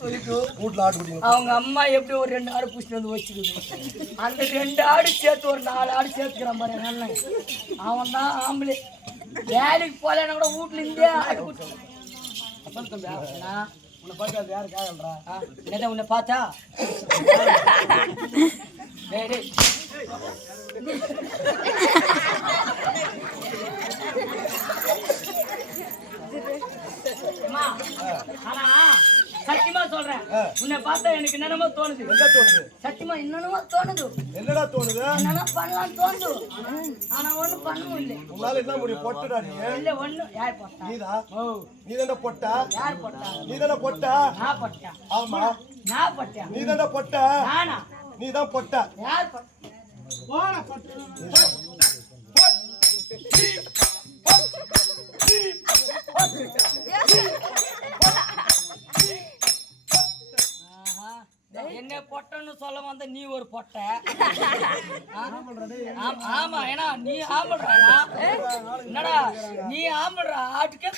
சொல்லிட்டு வீட்டுல ஆடு குடிங்க. அவங்க அம்மா எப்படி ஒரு 2 ஆடு புடிச்சிட்டு வந்து வச்சுக்குது. அந்த 2 ஆடு சேர்த்து ஒரு 4 ஆடு சேர்த்துக்கிறான் பாரு எங்க அண்ணன். அவன் தான் ஆம்பளை. வேலைக்கு போலன்னா கூட வீட்டுல இருந்தே ஆடு குடிச்சு உன்னை பார்த்தா அது யாரு கேட்கலடா? என்னதான் உன்னை பார்த்தா ஆனா சத்தியமா சொல்றேன், உன்னை பார்த்தா எனக்கு என்னென்னமோ தோணுது. என்ன தோணுது? சத்தியமா என்னென்னமோ தோணுது. என்னடா தோணுது? என்னென்ன பண்ணலாம் தோணுது. ஆனா ஒண்ணும் பண்ணவும் இல்லை. உன்னால என்ன முடியும்? பொட்டுடா நீ. இல்ல ஒண்ணு. யார் போட்டா? நீதா? ஓ நீதானே பொட்டா? யார் போட்டா? நீதானே பொட்டா? நான் போட்டேன். ஆமா நான் போட்டேன். நீதானே பொட்டா? நானா? நீதான் பொட்டா. யார் போட்டா? போடா பொட்டு. என்ன பொட்டன்னு சொல்ல வந்த நீ ஒரு பொட்டை. ஆமா ஏன்னா நீ ஆம்படுறா. என்னடா நீ ஆம்படுறா ஆட்டுக்கே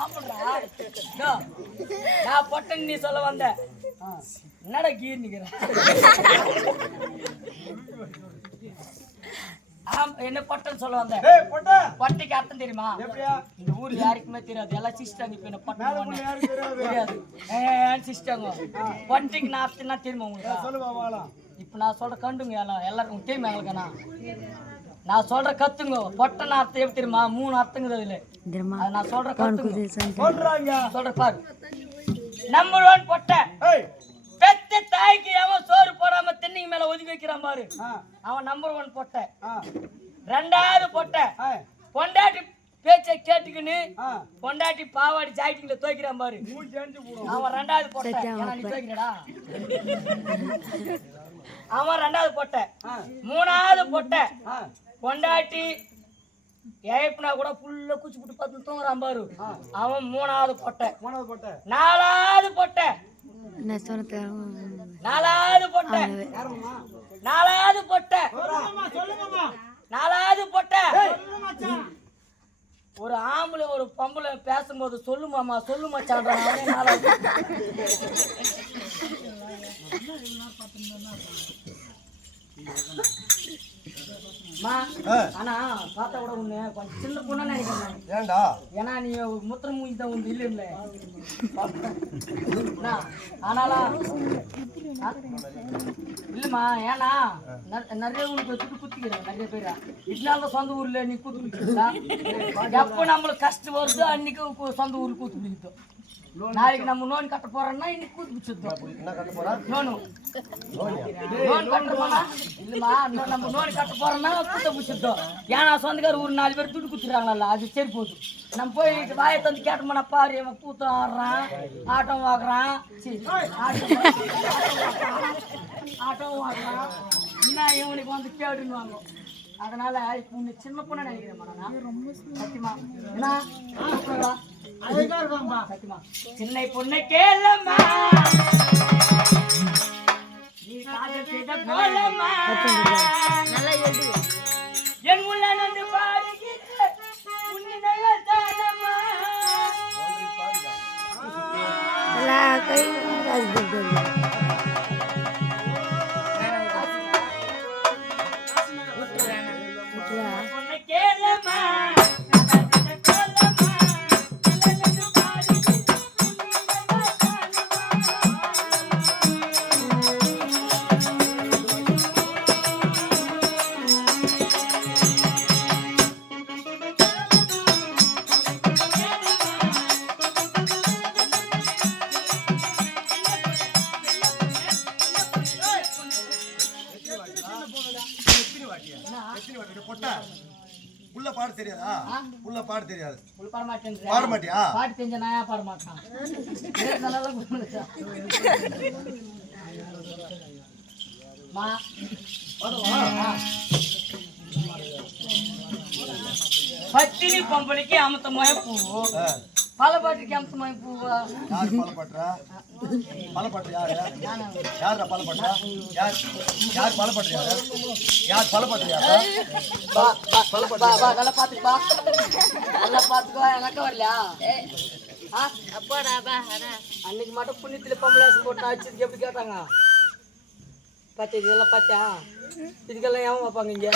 ஆம்படுறா. நான் பொட்டன்னு நீ சொல்ல வந்த. என்னடா கீர் நிக்கிற? என்ன பொட்டன்னு சொல்ல வந்த. பொட்டைக்கு அர்த்தம் தெரியுமா? இந்த ஊர்ல யாருக்குமே தெரியாது. எல்லாம் சிஸ்டாங்க. இப்ப என்ன பொட்டை தெரியாது. சிஸ்டாங்க பொட்டைக்கு நான் அர்த்தம் தெரியுமா உங்களுக்கு? இப்ப நான் சொல்ற கண்டுங்க எல்லாருக்கும் தெரியுமா? எங்களுக்குண்ணா நான் சொல்ற கத்துங்க. பொட்டை அர்த்தம் எப்படி தெரியுமா? 3 அர்த்தங்குது அதுல. அது நான் சொல்ற கத்துங்க சொல்ற பாரு. நம்பர் 1 பொட்டை. பெத்த தாய்க்கு அவன் சோறு போடாம தென்னைக்கு மேல ஒதுக்கி வைக்கிறான் பாரு, அவன் நம்பர் 1 பொட்டை. 2வது பொட்டை பொண்டாட்டி பேச்சை கேட்டுக்கின்னு பொண்டாட்டி பாவாடி ஜாக்கெட்ல துவைக்கிறான் பாரு, அவன் 2வது பொட்டை. நீ துவைக்கிறடா, அவன் 2வது பொட்டை. 3வது பொட்டை பொண்டாட்டி ஏப்பனா கூட புல்ல குச்சி புட்டு பார்த்து தூங்குறான் பாரு, அவன் 3வது பொட்டை. 4வது பொட்டை. 4வது பொட்டை. 4வது பொட்டை. 4வது பொட்டை. ஒரு ஆம்பளை ஒரு பொம்பளை பேசும்போது சொல்லு மாமா சொல்லு மச்சான். ஆனா பார்த்தா கூட உன்னை கொஞ்சம் சின்ன பொண்ணா நினைக்கிறேன். ஏண்டா? ஏன்னா நீ முத்திர மூஞ்சி தான் உண்டு இல்ல இல்ல. ஆனாலும் இல்லம்மா, ஏன்னா நிறைய உனக்கு வச்சுட்டு குத்திக்கிறேன் நிறைய பேர். இதனால சொந்த ஊர்ல நீ கூத்து குடிக்கிறா. எப்போ நம்மளுக்கு கஷ்டம் வருது அன்னைக்கு சொந்த ஊருக்கு கூத்து பிடிக்கும். நாளைக்கு நம்ம லோன் கட்ட போறோம்னா இன்னைக்கு கூத்து பிடிச்சிருந்தோம். என்ன கட்ட போறா? லோன் கட்ட போனா இல்லம்மா, நம்ம லோன் கட்ட போறோம்னா கூத்த பிடிச்சிருந்தோம். ஏன்னா சொந்தக்கார ஒரு 4 பேர் துட்டு குத்துறாங்களா, அது சரி போகுது. நம்ம போய் வாயை தந்து கேட்டோம்னா பாரு இவன் கூத்தம் ஆடுறான், ஆட்டம் வாங்குறான், ஆட்டம் வாங்குறான், என்ன இவனுக்கு வந்து கேட்டுன்னு வாங்க. அதனால இப்ப உன்னை சின்ன பொண்ணு நினைக்கிறேன். சத்தியமா என்ன சத்தியமா சின்ன பொண்ணை கேளம்மா, நீ காதல் செய்த கோலம்மா, என் உள்ள நன்று பாடுகிற உன்னினைகள் தானம்மா. பொண்ணை கேளம்மா உள்ள பாட தெரியாதா? உள்ள பாட தெரியாது. உள்ள பாட மாட்டேன். பாட மாட்டியா? பாட்டு தெரிஞ்ச நான் பாட மாட்டான். பத்தினி பொம்பளைக்கு அமுத்தமாய பூ, பலபாட்டுக்கு அமுத்தமாய பூவா? யார் பலப்பட்டா? பலப்பட்டு யாரு? யாரா பலப்பட்டா? யார் பலப்பட்டு யாரு? யார் பலப்பட்டு யாரா? நல்லா பாத்துக்கோ, நல்லா பாத்துக்கோ. எங்க அக்கா வரலையா? அன்னைக்கு மட்டும் புண்ணியத்துல பொம்பளாசம் போட்டு அடிச்சதுக்கு எப்படி கேட்டாங்க பாத்தியா இதெல்லாம் பாத்தியா இதுக்கெல்லாம் ஏன் வைப்பாங்க இங்க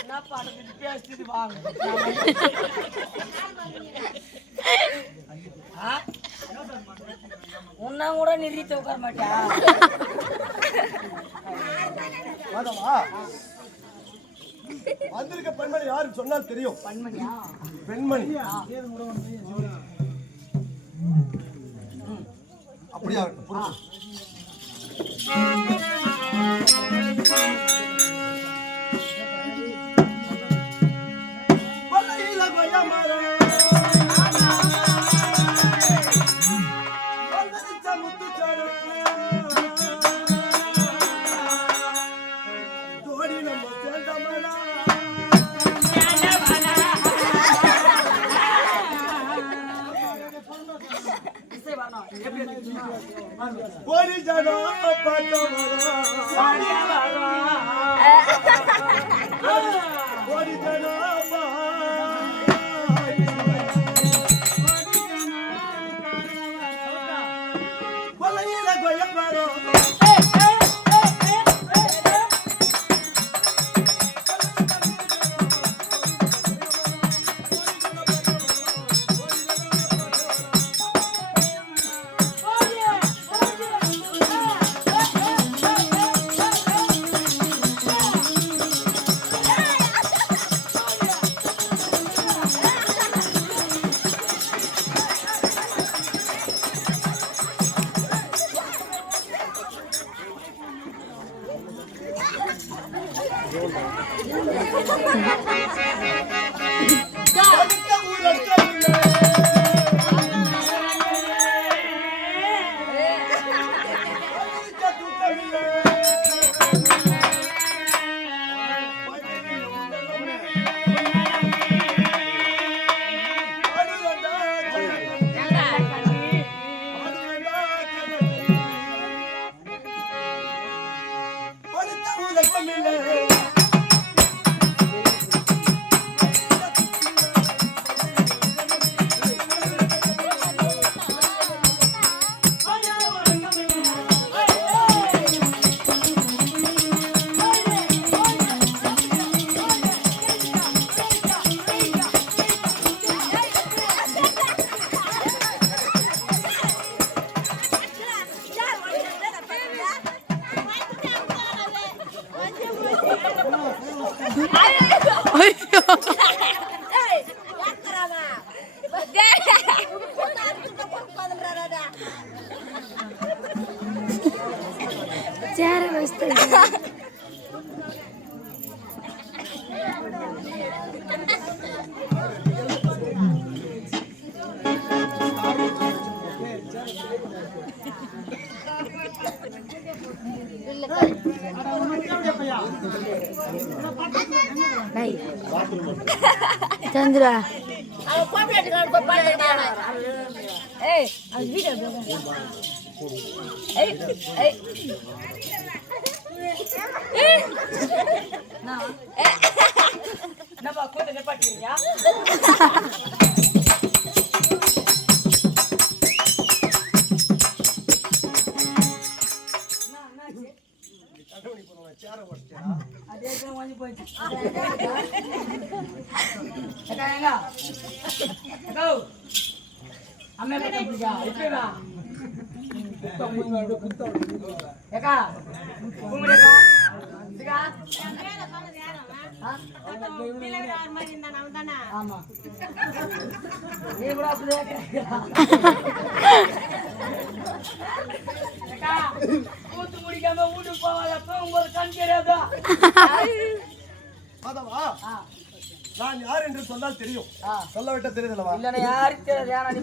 என்ன படத்துக்கு பேசிட்டு வாங்க உன்னா கூட நிறுத்தி உட்கார மாட்டியா வந்திருக்க பெண்மணி யாருன்னு சொன்னால் தெரியும். பண்மணியா பெண்மணி அப்படியா चंद्रा நான் யார் என்று சொன்னால் தெரியும். சொல்ல விட்ட தெரியுதல்லவா? இல்ல யாருக்கு தெரியாது.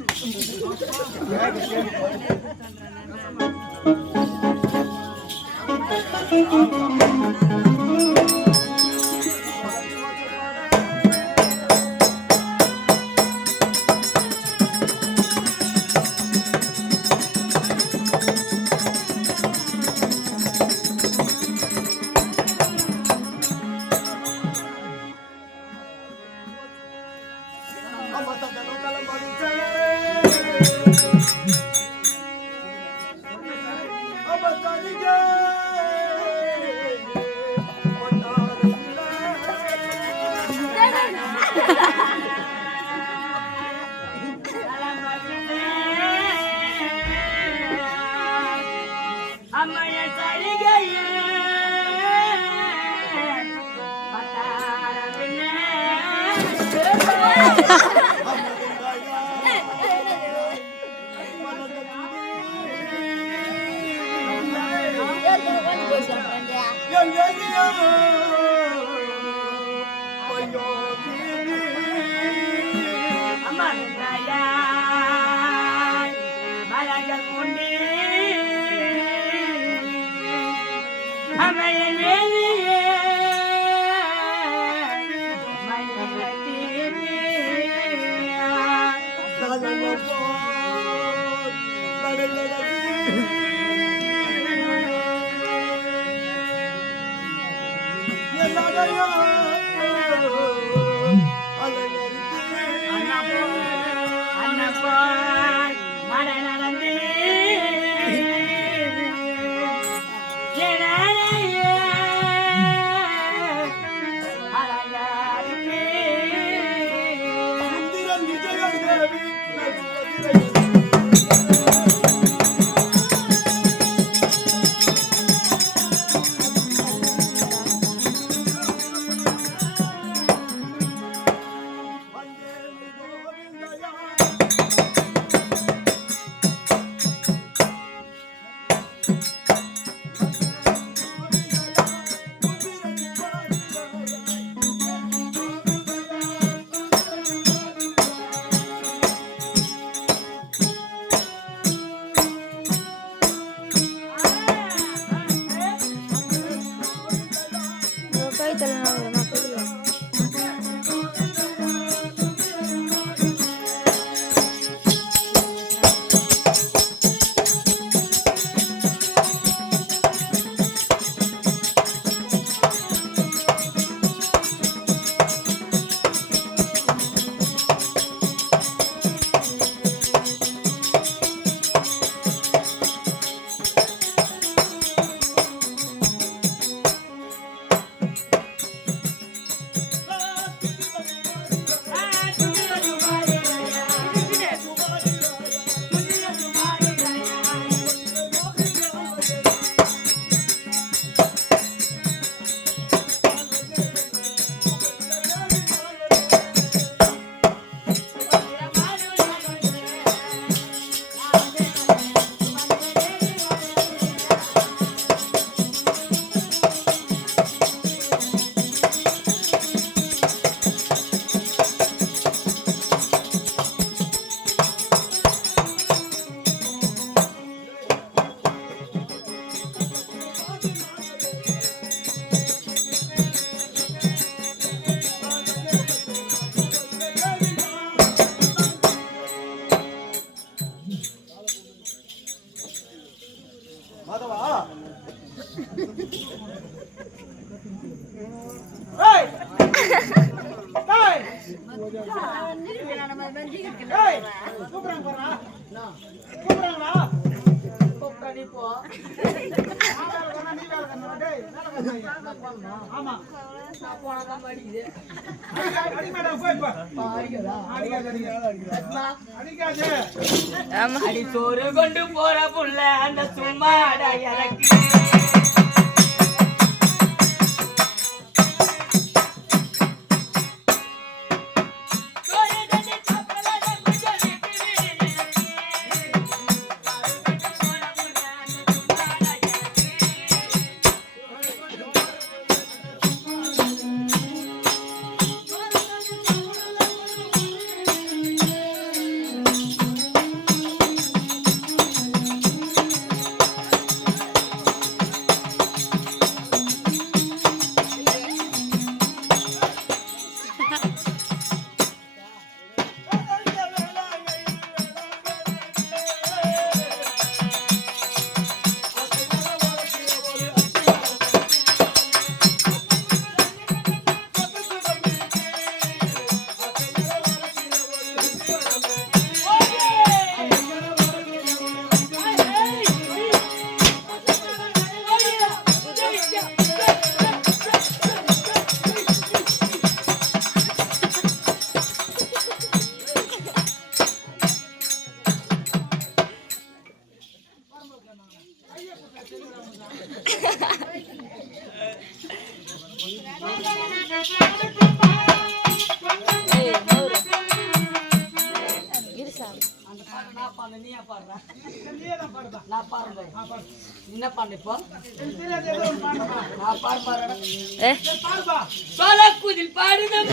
அம்மா மலர்கள் கொண்டே அமையன் வேலையே அண்ணப்பாய் மட நடந்து அடி சோறு கொண்டு போற புள்ள அந்த சும்மாட இறக்கி நீயா பாடுற நான் பாடுறேன் என்ன பாடு இப்போ நான் பாடுறேன் சோழ குதில் பாடுதம்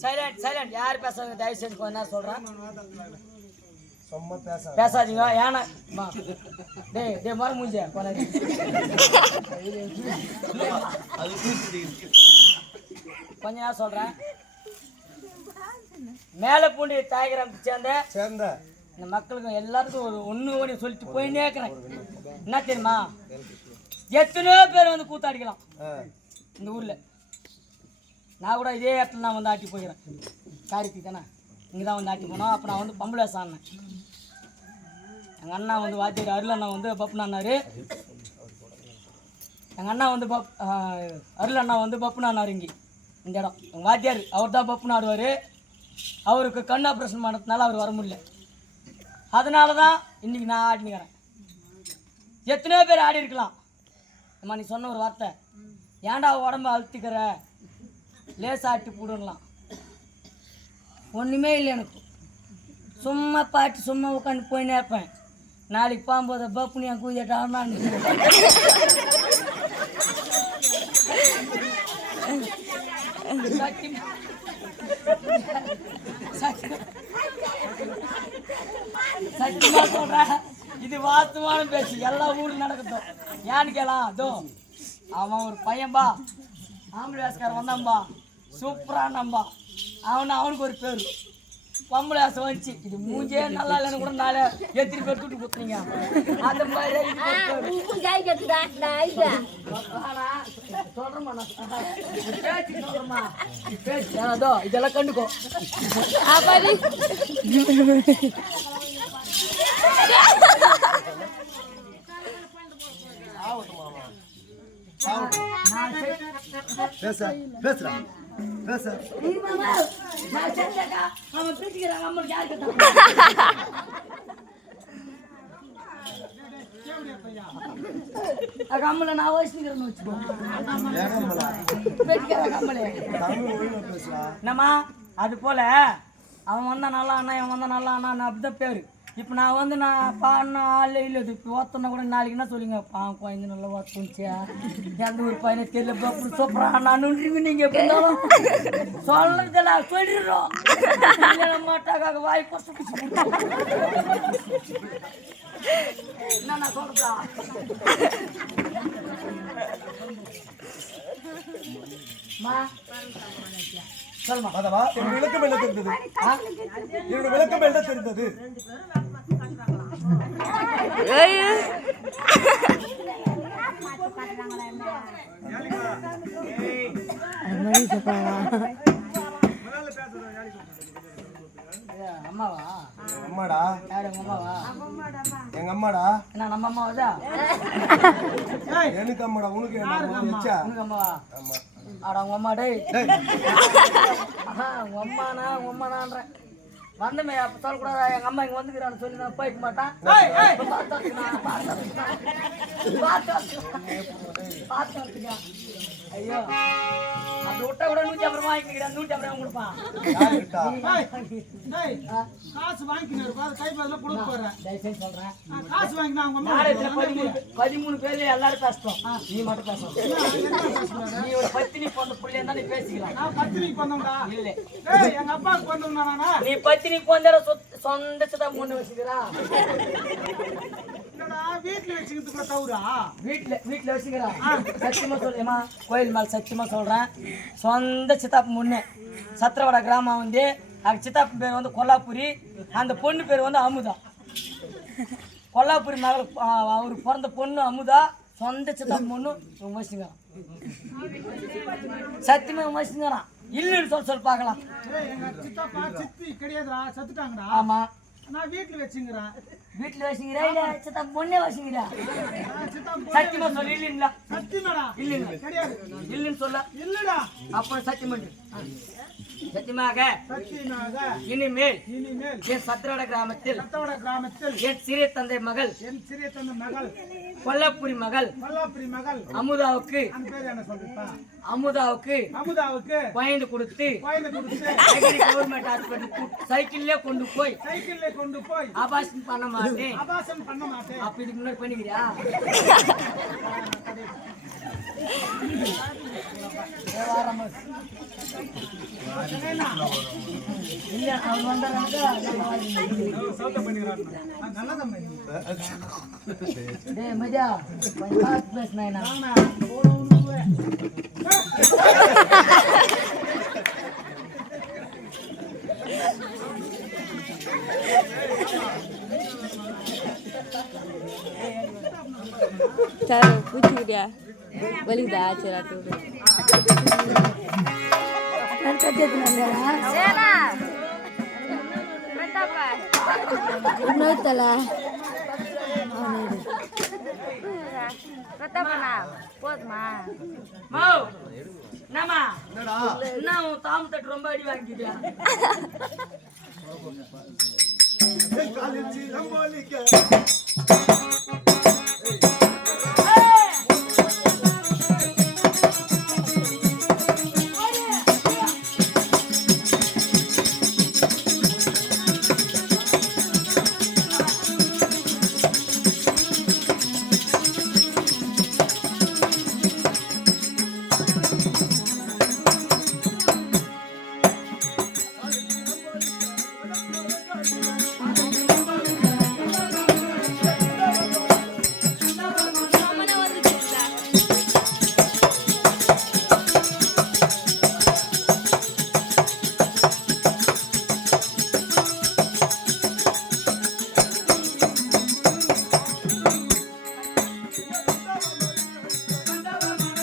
சைலண்ட் சைலண்ட் யார் பேசுறாங்க தயவு செஞ்சு கொஞ்ச நேரம் சொல்றேன் பேசாதீங்க ஏன்னா டேய் டேய் மாறு மூஞ்சே கொஞ்ச நேரம் சொல்றேன் மேல பூண்டி தாயகிராம் சேர்ந்த இந்த மக்களுக்கு எல்லாருக்கும் ஒரு ஒன்று சொல்லிட்டு போயின்னே இருக்கிறேன் என்ன தெரியுமா எத்தனையோ பேர் வந்து கூத்தாடிக்கலாம் இந்த ஊர்ல நான் கூட இதே இடத்துல நான் வந்து ஆட்டி போய்க்கிறேன் காரிக்கு தானே இங்கே தான் வந்து ஆட்டி போனோம் அப்போ நான் வந்து பம்பளை சாடினேன் எங்கள் அண்ணா வந்து வாத்தியார் அருள் அண்ணா வந்து பப்புனாரு எங்கள் அண்ணா வந்து அருள் அண்ணா வந்து பப்புனாரு இங்கே இந்த இடம் எங்கள் வாத்தியார் அவர் தான் பப்புன்னு ஆடுவார் அவருக்கு கண் ஆப்ரேஷன் பண்ணதுனால அவர் வர முடியல அதனால தான் இன்றைக்கி நான் ஆடினுக்கிறேன் எத்தனையோ பேர் ஆடி இருக்கலாம் அம்மா நீ சொன்ன ஒரு வார்த்தை ஏன்டா உடம்பு அழுத்திக்கிற லேசாக ஆட்டி போடலாம் ஒன்றுமே இல்லை எனக்கு சும்மா பாட்டு சும்மா உட்காந்து போயின்னே இருப்பேன் நாளைக்கு போகும்போது பப்புனி என் கூதிட்டான்னு சத்தியமா சொல்றேன் இது வாஸ்தவமான பேச்சு எல்லா ஊரும் நடக்கட்டும் ஏன்னு கேலாம் அதோ அவன் ஒரு பையன்பா ஆம்பளை வேஸ்காரன் வந்தான்பா சூப்பரானம்பா அவனுக்கு ஒரு பேர் பொம்பளை வேசம் வந்துச்சு இது மூஞ்சே நல்லா இல்லைன்னு கூட நாளை எத்திரி பேர் தூட்டு கொடுத்தீங்க அந்த மாதிரி சொல்றேம்மா பேச்சு சொல்றேம்மா பேச்சு அதோ இதெல்லாம் கண்டுக்கோ பேசுறேன் கம்மல நான் வயசுக்கிறேன்னு வச்சுக்கோ என்னம்மா அது போல அவன் வந்தா நல்லா அண்ணா இவன் வந்தா நல்லா அண்ணா அப்படிதான் பேரு இப்போ நான் வந்து நான் பாடின ஆள் இல்லை இப்போ ஓத்தனா கூட நாளைக்கு என்ன சொல்லுங்க குழந்தை நல்லா ஓத்துச்சியா எந்த ஒரு பையனை தெரியல அப்படி சூப்பரா நானுன்றீங்க நீங்க எப்படி இருந்தாலும் சொல்லுறதில்ல சொல்லிடுறோம் மாட்டாக்காக வாய் கொசு என்ன நான் சொல்றதா சொல்லுமா அதவா என்னோட விளக்கம் என்ன தெரிந்தது என்னோட விளக்கம் என்ன தெரிந்தது அம்மாவா அம்மாடா யாரு அம்மாவா எங்க அம்மாடா என்ன நம்ம அம்மாவா எனக்கு அம்மாடா உனக்கு என்ன வச்சா உனக்கு அம்மாவா ஆமா அட உங்க அம்மா டேய் உங்க அம்மானா உங்க அம்மானான்றேன் வந்தமே அப்ப சொல்லக்கூடாதா எங்க அம்மா இங்க வந்துக்கிறான்னு சொல்லி நான் போய்க்க மாட்டான் ஐயோ அது விட்டா கூட 150 வாங்கிக்கிறேன் 150 கொடுப்பான் காசு வாங்கினாரு கை பதில கொடுக்க போறேன் தயவுசெய்து சொல்றேன் காசு வாங்கினா அவங்க அம்மா 13 பேர்ல எல்லாரும் பேசுறோம் நீ மட்டும் பேசணும் நீ ஒரு பத்தினி பொண்ணு புள்ளைய இருந்தா நீ பேசிக்கலாம் நான் பத்தினிக்கு வந்தோம்டா இல்ல எங்க அப்பாவுக்கு வந்தோம் நானா நீ பத்தினிக்கு வந்தா சொந்தத்தை முன்னு வச்சுக்கிறா வீட்டுல வச்சுக்கிறதுக்குள்ள தவறா வீட்டுல வச்சுக்கிறா சத்தியமா சொல்லுமா கோயில் மேல சத்தியமா சொல்றேன் சொந்த சித்தாப்பு முன்னே சத்திரவட கிராமம் வந்து அது சித்தாப்பு பேர் வந்து கொல்லாபுரி அந்த பொண்ணு பேர் வந்து அமுதா கொல்லாபுரி மகள் அவருக்கு பிறந்த பொண்ணு அமுதா சொந்த சித்தாப்பு பொண்ணு இவங்க வச்சுக்கிறான் சத்தியமா இவங்க வச்சுக்கிறான் இல்லைன்னு சொல்லி பார்க்கலாம் எங்க சித்தப்பா சித்தி கிடையாதுடா செத்துட்டாங்கடா ஆமா நான் வீட்டுல வச்சுங்கிறேன் வீட்டுல வச்சுக்கிறா இல்ல சித்தாப்பு பொண்ணே வச்சுக்கிறா சத்தியமா சொல்லு இல்லைங்களா சத்தியமாடா இல்லைங்க கிடையாது இல்லைன்னு சொல்ல இல்லடா அப்ப சத்தியம் பண்ணு சத்தியமாக இனிமேல் என் சத்திரவட கிராமத்தில் என் சிறிய தந்தை மகள் கொல்லாபுரி மகள் அமுதாவுக்கு பயந்து கொடுத்து கவர்மெண்ட் ஹாஸ்பிட்டல் சைக்கிள்ல கொண்டு போய் ஆபாசம் பண்ண மாட்டேன் அப்ப இதுக்கு முன்னாடி பண்ணிக்கிறியா இல்ல அவன் வந்தாங்க மஜா பேசினா Cara, putih dia. Balik dah acara tu. Nanti dia tunangnya. Sena. Berapa? Ini telah. Berapa nak? Pot mah. Mau. Nama. Now tam tak romba di lagi dia. College நம்போலிக்க